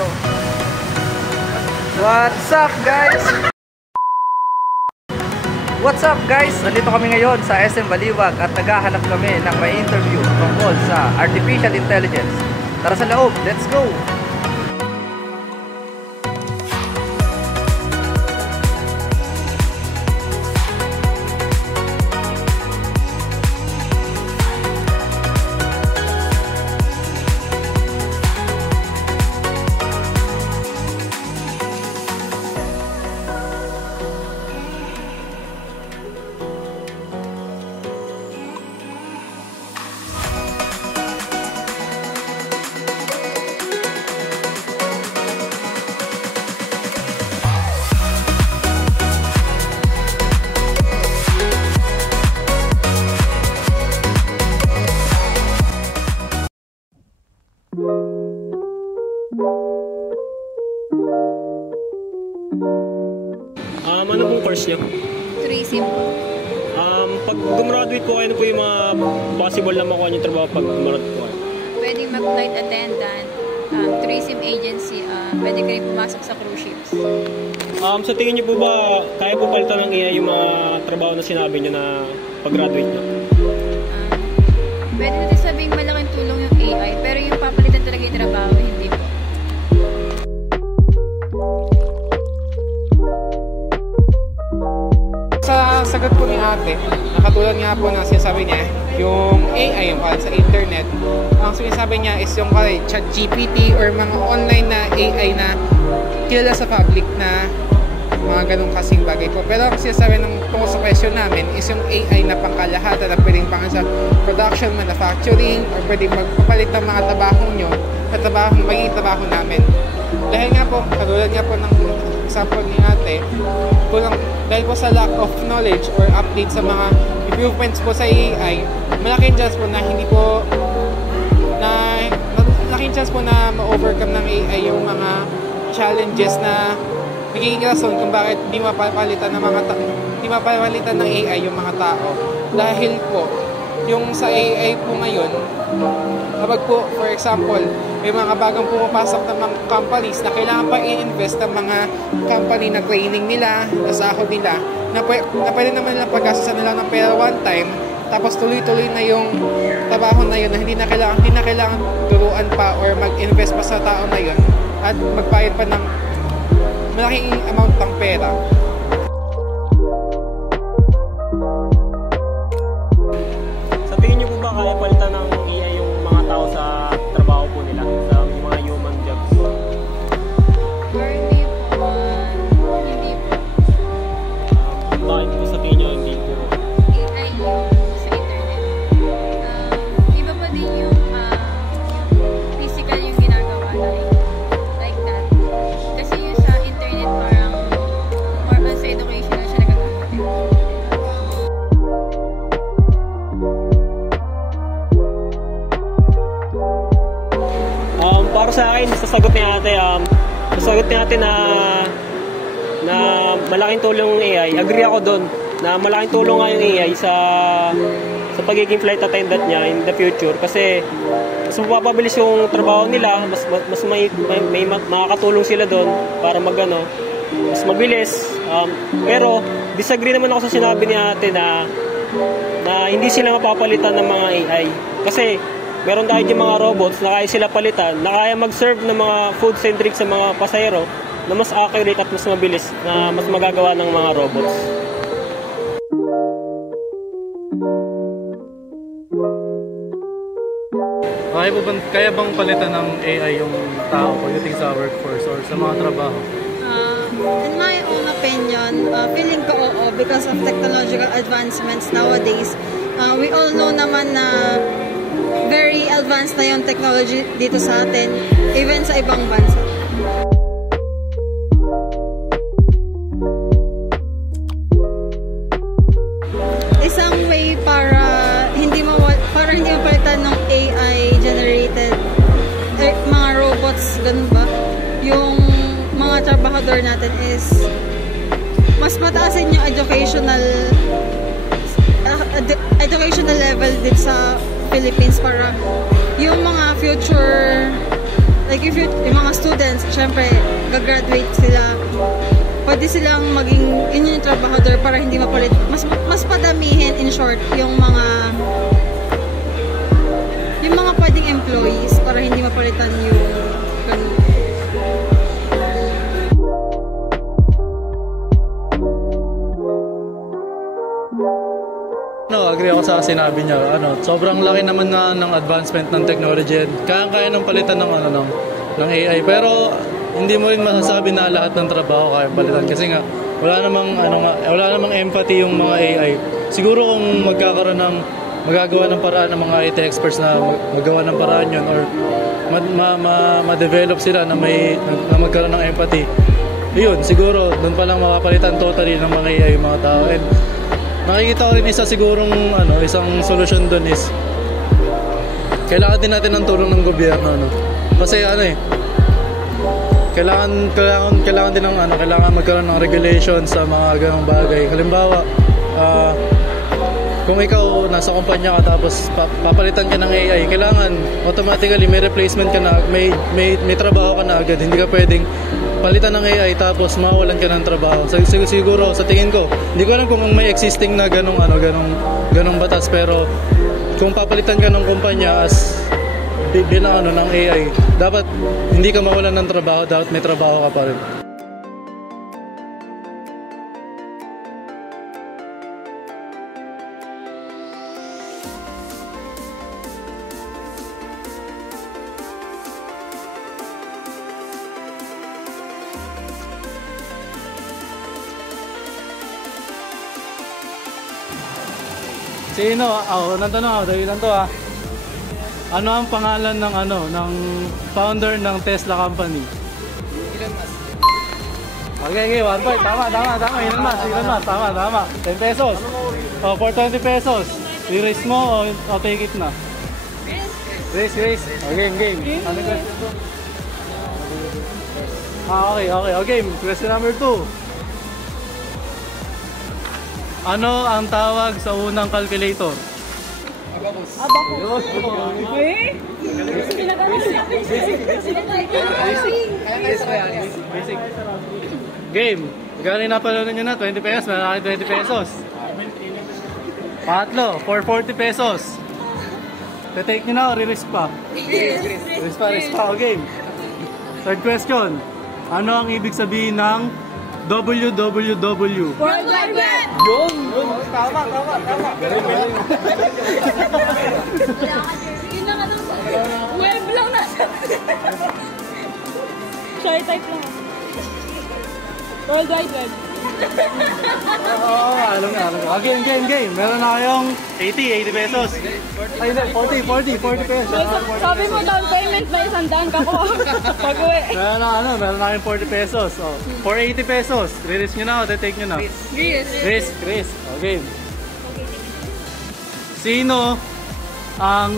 go. What's up guys? What's up guys? Nandito kami ngayon sa SM Baliwag at naghahanap kami ng may interview tungkol sa Artificial Intelligence. Tara sa loob, let's go! Ano pong course niyo? Tourism. Pag gumraduate po kayo, ano po yung mga possible na makuha niyong trabaho pag gumraduate po kayo? Pwedeng mag-flight attendant, tourism agency, pwede ka rin pumasok sa cruise ships. Sa tingin niyo po ba, kaya po palitan ng AI yung mga trabaho na sinabi niyo na pag-graduate niyo? Pwede natin sabing malaking tulong yung AI, pero yung papalitan talaga yung trabaho, hindi po. Sa sagot po ni ate, nakatulad nga po na sinasabi niya, yung AI, yung sa internet, ang sinasabi niya is yung ChatGPT or mga online na AI na kilala sa public na mga ganong kasing bagay po. Pero ang sinasabi ng tungkol sa question namin is yung AI na pangkalahatan na pwedeng pang sa production, manufacturing, or pwedeng magpapalit ng mga trabaho nyo at magiging trabaho namin. Dahil nga po, katulad nga po ng example ni ate, dahil po sa lack of knowledge or update sa mga improvements po sa AI, malaking chance po na malaking chance po na ma-overcome ng AI yung mga challenges na nagiging rason kung bakit di mapapalitan ng AI yung mga tao. Dahil po, yung sa AI po ngayon, kapag po, for example, may mga bagong pumapasok ng mga companies na kailangan pa i-invest ng mga company na training nila, na sahod nila, na pwede naman nilang pagkasasan nila ng pera one time, tapos tuloy-tuloy na yung trabaho na yun na hindi na kailangan turuan pa or mag-invest pa sa tao na yun at magbayad pa ng malaking amount ng pera. Sa tingin niyo po ba kaya palitan ng AI yung mga tao sa trabaho po nila, sa mga human jobs? For me po, hindi po. Bakit po sa tingin niyo hindi po? AI yung sa internet. Iba pa din yung physical yung ginagawa like that. Kasi yung sa internet parang more on sa education na siya nagagamit. Para sa akin, sasagot ni ate na malaking tulong ng AI. Agree ako doon na malaking tulong nga yung AI sa pagiging flight attendant niya in the future kasi mas mapapabilis yung trabaho nila, mas may makakatulong sila doon para mas mabilis. Pero disagree naman ako sa sinabi ni ate na hindi sila mapapalitan ng mga AI kasi meron tayo yung mga robots na kaya sila palitan, na kaya mag-serve ng mga food-centric sa mga pasahero na mas accurate at mas mabilis na mas magagawa ng mga robots. Kaya bang palitan ng AI yung tao pagdating sa workforce or sa mga trabaho? In my own opinion, feeling ko oo because of technological advancements nowadays. We all know naman na very advanced na yung technology dito sa atin, even sa ibang bansa. Isang way para hindi mapalitan ng AI generated mga robots, ganun ba? Yung mga trabahador natin is mas mataasin yung educational level dito sa Philippines para yung mga future like if yung mga students, syempre, gagraduate sila, pwede silang maging yun yung trabahador para hindi mapalit. Mas padamihin, in short, yung mga pwedeng employees para hindi mapalitan yung ganun. Agree ako sa sinabi niya. Sobrang laki naman ng advancement ng technology. Kaya ng palitan ng AI. Pero hindi mo rin masasabi na lahat ng trabaho kaya palitan kasi nga wala namang empathy yung mga AI. Siguro kung magagawa ng paraan ng mga IT experts na magawa ng paraan yun or ma-develop sila na magkaroon ng empathy. Yun, siguro doon pa lang mapapalitan totally ng mga AI yung mga tao. And makikita ko rin isang solusyon doon is kailangan din natin ng tulong ng gobyerno, kasi kailangan din kailangan magkaroon ng regulation sa mga ganong bagay. Halimbawa, kung ikaw nasa kumpanya ka tapos papalitan ka ng AI, kailangan automatically may replacement ka na, may trabaho ka na agad. Hindi ka pwedeng palitan ng AI tapos mawalan ka ng trabaho. Siguro sa tingin ko, hindi ko alam kung may existing na ganong batas, pero kung papalitan ka ng kumpanya as bilang ng AI, dapat hindi ka mawalan ng trabaho, dapat may trabaho ka pa rin. Sino? Nantanong ako, dahil lang to Ano ang pangalan ng founder ng Tesla company? Elon Musk. Okay, 1 point. Tama. Elon Musk. Tama. 10 pesos. For 20 pesos. I-raise mo o take it na? Raise. Game. Ano question to? Okay. Question number 2. Ano ang tawag sa unang calculator? Abacus. Basic. Game. Galing na pala nyo na, 20 pesos. Meron 20 pesos. Pangatlo, 440 pesos. Take nyo na o re-risk pa? Risk pa. Okay. Third question. Ano ang ibig sabihin ng WWW? World Wide Web! Yun! Tama. Galing. Yun lang web lang nasa. Sorry, type lang. World Wide Web. Alam nga. Game. Meron na kayong 80 pesos. Ay, 40 pesos. Sabi mo down payment may 100 ka ko. Pag-uwi. Meron na kayong 40 pesos. For 80 pesos, re-risk nyo na o take nyo na? Risk. Okay. Sino ang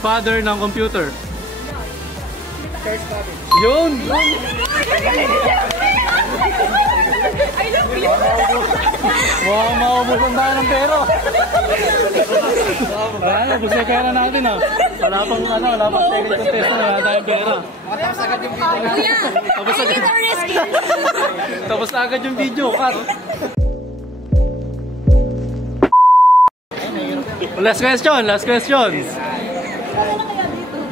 father ng computer? Charles Babbage. Yun! I love you! Mukhang maubusan tayo ng pera. Ubus na pera natin Wala pang technical test na wala tayong pera. Matapos agad yung video. Kuya! Tapos na agad yung video. Cut! Last question.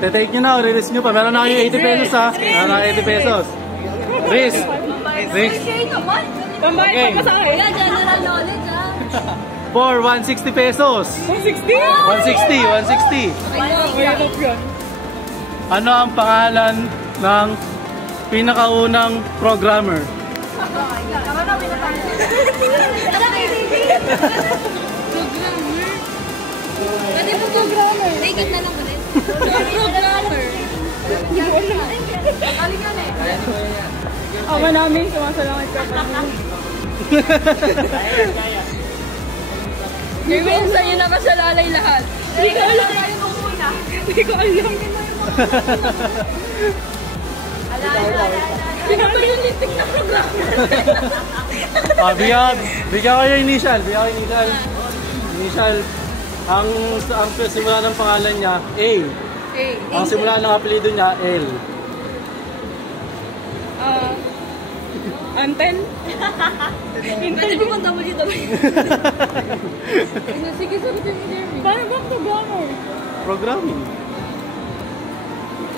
Take nyo na o re-risk nyo pa. Meron na kayo 80 pesos Meron na 80 pesos. Risk. Pambayad pa sa kaya. General knowledge For 160 pesos. 160. Ano ang pangalan ng pinakaunang programmer? Pwede po programmer. Take it na lang ulit. Programmer. Ama namin, sumasalangit ka pa. Gawin sa'yo na kasalalay lahat. Hindi ko alam. Hindi ko alam. Pinapalitik na programmer. Bigyan ko yung initial. Ang simula ng pangalan niya, A. Ang simula ng apelido niya, L. Antel? Intel ko pang WW. Sige, sagutin mo, Jeremy. Paano ba programmer? Programming.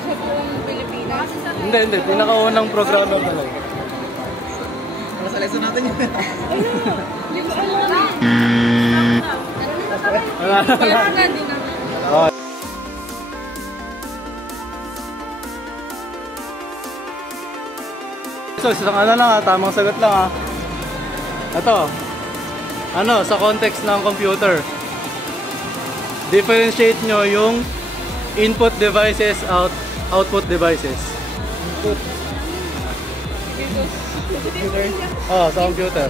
Sa buong Pilipinas? Hindi. Pinakaunang programmer talaga. Sa lesson natin yun. Hindi ko alam. Hindi na. So, isang tamang sagot lang Ito. Sa context ng computer. Differentiate nyo yung input devices, output devices. Input. Sa computer.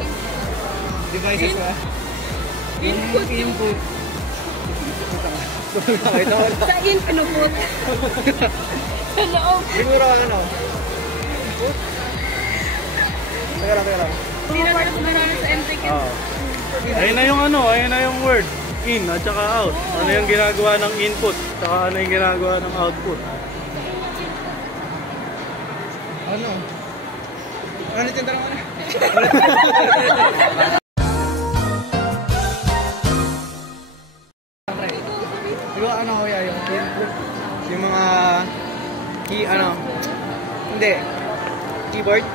Devices ba? Input. Sa input. Sa loob. Siguro Teka lang. Hindi na marami sa MTQ. Ayun na yung word. In at saka out. Ano yung ginagawa ng input, saka ano yung ginagawa ng output. Ano yung tanong mo na? Diba kuya, yung input, yung mga keyboard,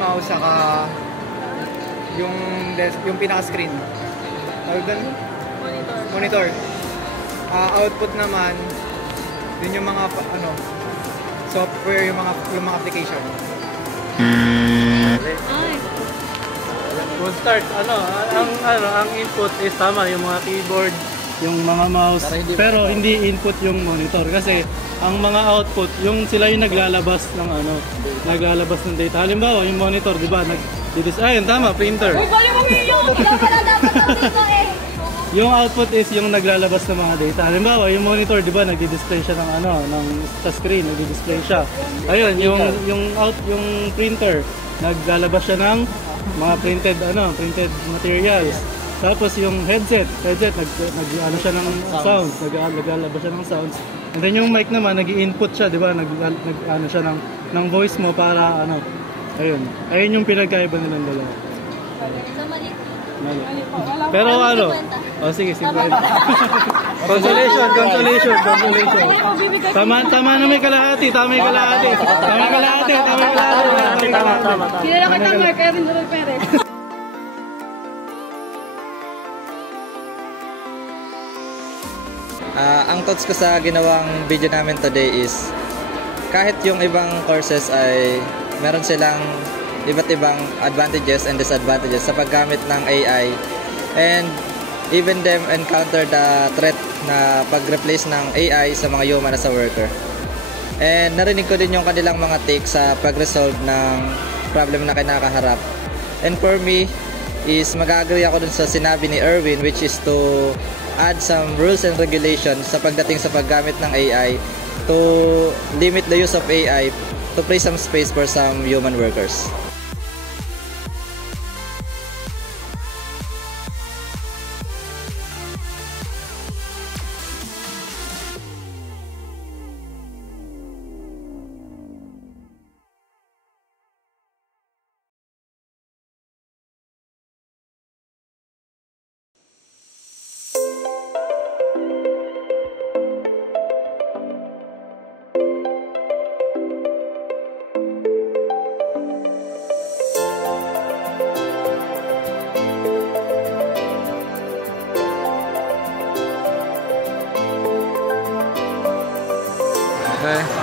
mouse, saka yung pinaka-screen. Monitor. Output naman, yun yung mga software, yung mga application. We'll start, ang input is tama, yung mga keyboard, yung mga mouse, pero hindi input yung monitor kasi ang mga output, sila yung naglalabas ng data. Halimbawa, yung monitor, di ba? Ayun, tama, printer. Yung output is yung naglalabas ng mga data. Halimbawa, yung monitor, di ba, nagdi-display siya sa screen, nagdi-display siya. Ayun, yung printer, naglalabas siya ng mga printed materials. Tapos yung headset nag-ano siya ng sounds, naglalabas siya ng sounds. And then yung mic naman, nag-i-input siya, di ba? Nag-ano siya ng voice mo para ayun yung pinagkaiba nilang dalawa. Mali. Pero sige. Consolation. Tama na may kalahati. Tama. Kilala ko tama, Kevin Durol Perez. Ang thoughts ko sa ginawang video namin today is kahit yung ibang courses ay meron silang iba't ibang advantages and disadvantages sa paggamit ng AI, and even them encounter the threat na pag-replace ng AI sa mga human as a worker. And narinig ko din yung kanilang mga take sa pag-resolve ng problem na kinakaharap. And for me is mag-agree ako dun sa sinabi ni Erwin, which is to add some rules and regulations sa pagdating sa paggamit ng AI to limit the use of AI to free some space for some human workers.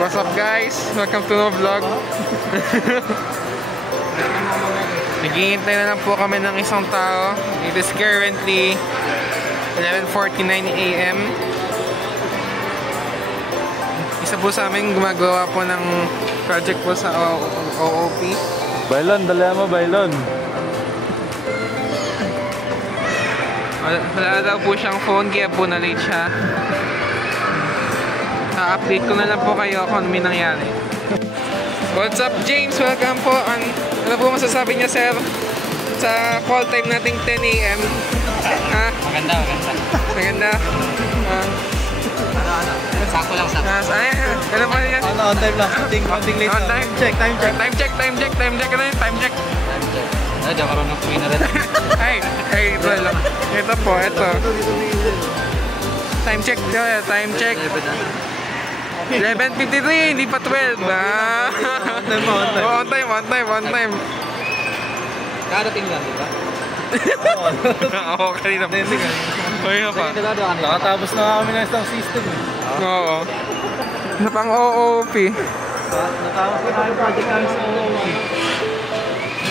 What's up guys? Welcome to my vlog. Naghihintay na lang po kami ng isang tao. It is currently 11:49 AM. Isa po sa amin gumagawa po ng project po sa OOP. Bailon, dala mo Bailon. Wala daw po siyang phone kaya po na-late siya. Na-update ko na lang po kayo kung ano may nangyari. What's up James? Welcome po. Ano po masasabi niya sir sa call time nating 10 AM? Ha? Maganda. Maganda? Sakto lang, sakto. Ano ba yan? On time lang. Konting late On na. time. Check, time check. Time check. Ano yun? Time check. Ay, diyan karoon ng free na rin. Ito lang. Ito po, ito. Time check. Time check. 11:53, hindi pa 12. On time. Karating lang, di ba? Oo, kanina pa. Kanina pa. Nakatapos na kami ng isang system. Oo. Ano pang OOP? Natapos na kami project namin sa OOP.